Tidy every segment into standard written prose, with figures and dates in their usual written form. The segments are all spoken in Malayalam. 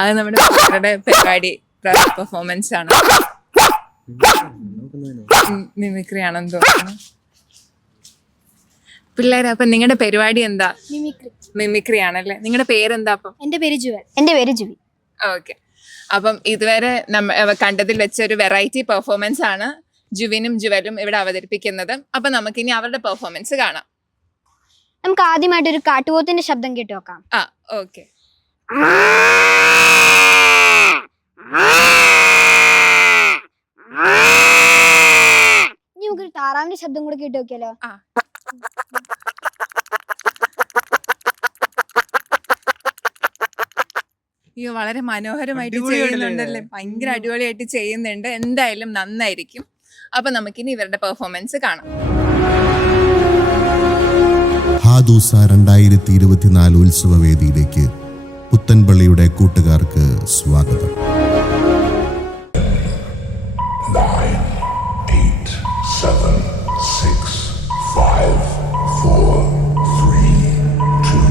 അത് നമ്മുടെ പിള്ളേരുടെ പരിപാടി പെർഫോമൻസ് ആണ്. മിമിക്രി ആണെന്ന് തോന്നുന്നു. പിള്ളേരെ, അപ്പൊ നിങ്ങളുടെ പരിപാടി എന്താ? മിമിക്രി ആണല്ലേ. നിങ്ങളുടെ പേരെന്താ? അപ്പം എന്റെ പേര് ജുവി. ഓക്കെ. അപ്പം ഇതുവരെ കണ്ടതിൽ വെച്ചൊരു വെറൈറ്റി പെർഫോമൻസ് ആണ് ജുവിനും ജുവലും ഇവിടെ അവതരിപ്പിക്കുന്നത്. അപ്പൊ നമുക്കിനി അവരുടെ പെർഫോമൻസ് കാണാം. നമുക്ക് ആദ്യമായിട്ട് ഒരു കാട്ടുപോത്തിന്റെ ശബ്ദം കേട്ട് നോക്കാം. ഓക്കെ. ഇനി നമുക്കൊരു താറാവിന്റെ ശബ്ദം കൂടെ കേട്ട് നോക്കിയാലോ? അയ്യോ, വളരെ മനോഹരമായിട്ട് ചെയ്യുന്നുണ്ടല്ലേ. ഭയങ്കര അടിപൊളിയായിട്ട് ചെയ്യുന്നുണ്ട്. എന്തായാലും നന്നായിരിക്കും. അപ്പൊ നമുക്കിനി ഇവരുടെ പെർഫോമൻസ് കാണാം. ഹാദൂസ 2024 ഉത്സവവേദിയിലേക്ക് പുത്തൻപള്ളിയുടെ കൂട്ടുകാർക്ക് സ്വാഗതം. 9, 8, 7, 6, 5, 4, 3, 2,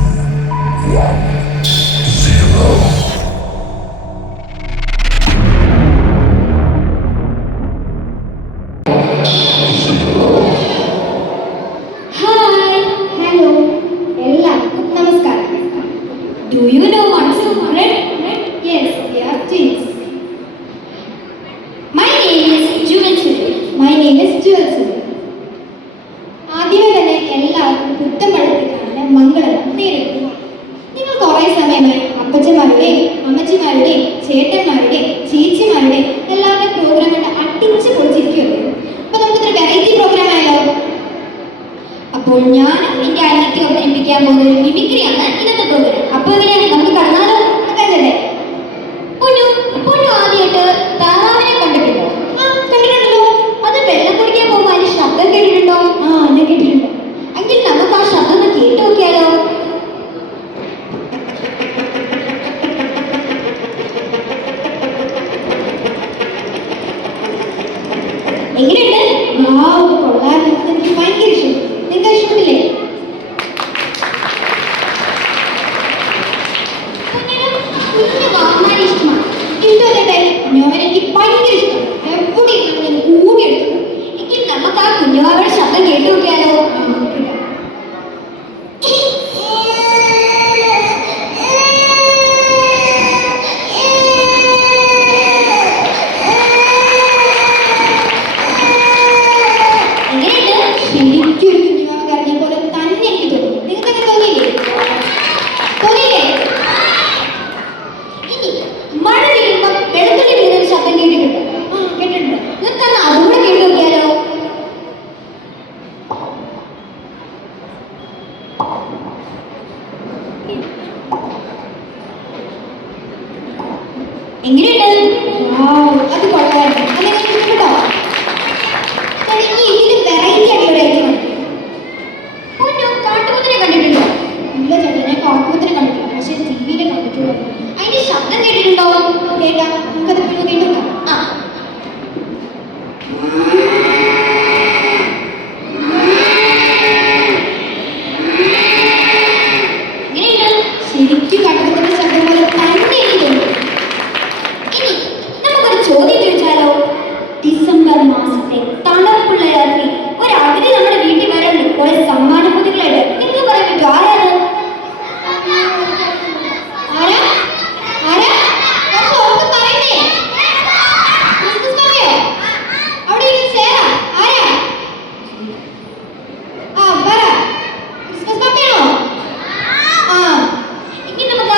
1, 0. Do you know what's red? Yes, they are twins. My name is Jewel. ആദ്യമേ തന്നെ എല്ലാവർക്കും പുത്തമ്പഴത്തിലാണ് മംഗളം നേരിടുന്നു. നിങ്ങൾ കുറേ സമയമായി അപ്പച്ചന്മാരുടെയും അമ്മച്ചിമാരുടെയും ചേട്ടന്മാരുടെയും ചേച്ചിമാരുടെയും എല്ലാവരുടെ പ്രോഗ്രാമുകൾ അടിച്ച് പൊളിച്ചിരിക്കുകയുള്ളൂ. അപ്പൊ നമുക്കിതൊരു വെറൈറ്റി പ്രോഗ്രാം ആയാലോ? അപ്പോൾ ഞാൻ എന്റെ അനിയത്തി അവതരിപ്പിക്കാൻ പോകുന്ന ഒരു മിമിക്രിയാണ് ഇന്നത്തെ പ്രോഗ്രാം. അപ്പൊ എങ്ങനെയാണ്, നമുക്ക് കാണാലോ? കണ്ടല്ലേ? പൊന്നു ആദ്യമായിട്ട് താറാവിനെ കണ്ടിട്ടുണ്ടോ? കണ്ടിട്ടുണ്ടല്ലോ. അത് വെള്ളം കുടിക്കാൻ പോകുമ്പോൾ അതിന്റെ ശബ്ദം കേട്ടിട്ടുണ്ടോ? ഞാൻ കേട്ടിട്ടുണ്ട്. എങ്കിൽ നമുക്ക് ആ ശബ്ദം ഒന്ന് കേട്ട് നോക്കിയാലോ? എങ്ങനെയുണ്ട്? കൊള്ളാറുണ്ട്. എനിക്ക് ഭയങ്കര ഇഷ്ടം. നിങ്ങൾക്ക് ഇഷ്ടമില്ലേ? ഇഷ്ടമല്ലേ? എനിക്ക് ഭയങ്കര ഇഷ്ടം. എവിടെ ഊടിയെടുത്തു. എങ്കിൽ നമുക്ക് ആ കുഞ്ഞുവാവയുടെ ശബ്ദം കേട്ടു നോക്കിയാലോ? എങ്ങനെയുണ്ട്? അത് കൊള്ളായിരുന്നു. അല്ലെങ്കിൽ ഇഷ്ടപ്പെട്ടോ? ഇതിന് വെറൈറ്റി അടിപൊളിയായിട്ട് കാട്ടുപോത്തിനെ കണ്ടിട്ടുണ്ടോ? ഇല്ല ചേട്ടാ, ഞാൻ കാട്ടുപോത്തിനെ കണ്ടിട്ടില്ല. പക്ഷേ ടിവിയിൽ കണ്ടിട്ടുള്ളൂ. അതിന്റെ ശബ്ദം കേട്ടിട്ടുണ്ടോ? കേൾക്കാം. നമുക്കത് പിന്നെ കേൾക്കാം. എങ്ങനെയുണ്ട്? ശരിക്കും കാട്ടുപോത്തിന്റെ ശബ്ദം പോലെ തന്നെ എനിക്ക് തോന്നുന്നു. ഇനി നമുക്കൊരു ചോദ്യം ചോദിച്ചാലോ? ഡിസംബർ മാസത്തെ തണുപ്പുള്ള രാത്രി ഒരു അതിഥി നമ്മുടെ വീട്ടിൽ വരാനുണ്ട്. കുറെ സമ്മാന പൊതികളായിട്ട്. നിങ്ങൾക്ക് പറയാൻ പറ്റും ആരാണ്? അവിടെ ചേരാ. ആരാ? പറ. ക്രിസ്മസ് പാപ്പയാണോ? എങ്കിൽ നമുക്ക്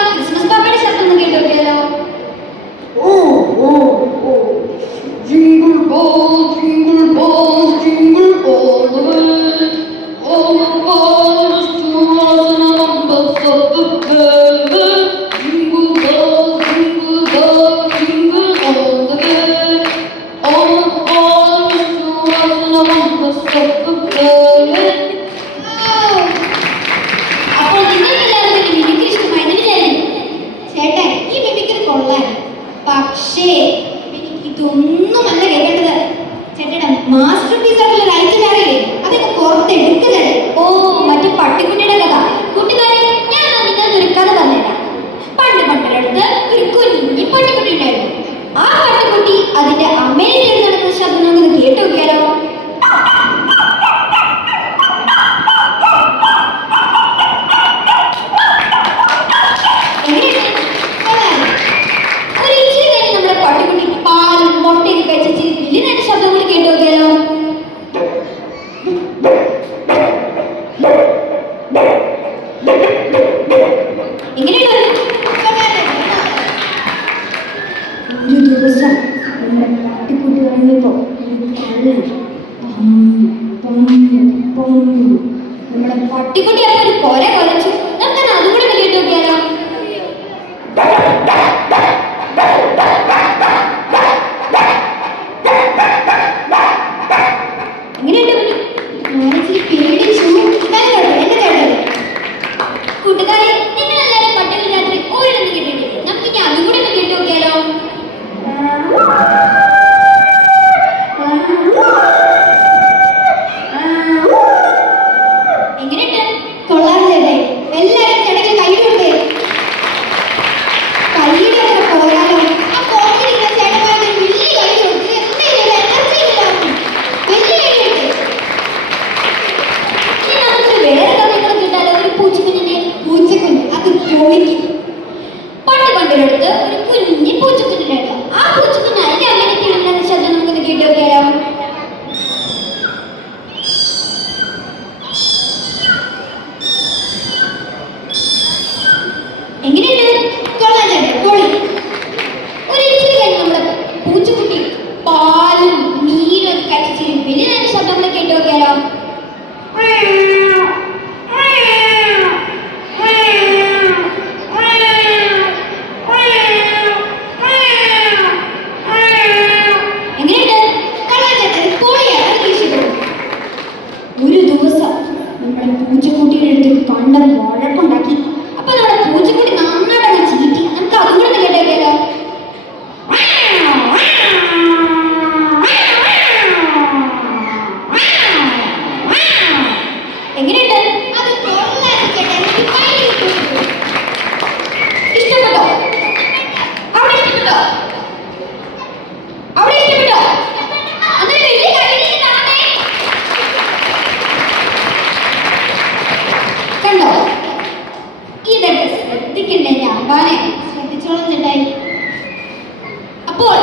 കോമിക്ക്. പണ്ട് പണ്ടിനടുത്ത് ഒരു കുഞ്ഞി പൂച്ചക്കുഞ്ഞിനായിരുന്നു. ആ പൂച്ചക്കുഞ്ഞ് അതിന്റെ അമ്മയുടെ കിണുന്ന ശബ്ദം നമുക്കൊന്ന് കേട്ട് നോക്കിയാലോ. എങ്ങനെയുണ്ട്? കൊള്ളാം ചേട്ടാ, പൊളി. ഒരു ഇച്ചിരി കഴിഞ്ഞ് നമ്മുടെ പൂച്ചക്കുട്ടി പാലും നീരും ഒക്കെ കഴിച്ച് വലിയ നല്ല ശബ്ദം നമ്മൾ കേട്ട് നോക്കിയാലോ. എങ്ങനെയുണ്ട്? കൊള്ളാം ചേട്ടാ, പൊളിയാണ്. ഇഷ്ടപ്പെടും. ഒരു ദിവസം നമ്മുടെ പൂച്ചക്കുട്ടിയുടെ അടുത്ത് കണ്ട വഴക്കുണ്ടാക്കി. അപ്പൊ നമ്മുടെ പൂച്ചക്കുട്ടി നന്നായിട്ട് ചീറ്റി. നമുക്ക് അതും കൂടെ കേട്ടേക്കാലോ. എങ്ങനെയുണ്ട്? അത് കൊള്ളാം ചേട്ടാ, എനിക്ക് ഭയങ്കര ഇഷ്ടപ്പെട്ടു. ഇഷ്ടപ്പെട്ടോ? അവിടെ ഇഷ്ടപ്പെട്ടോ? അവിടെ ഇഷ്ടപ്പെട്ടോ? അതൊരു വലിയ കഴിവില്ലാതെ കണ്ടോ? ഇതൊക്കെ ശ്രദ്ധിക്കണ്ടേ? ഞാൻ ശ്രദ്ധിച്ചോളം ചേട്ടായി. അപ്പോൾ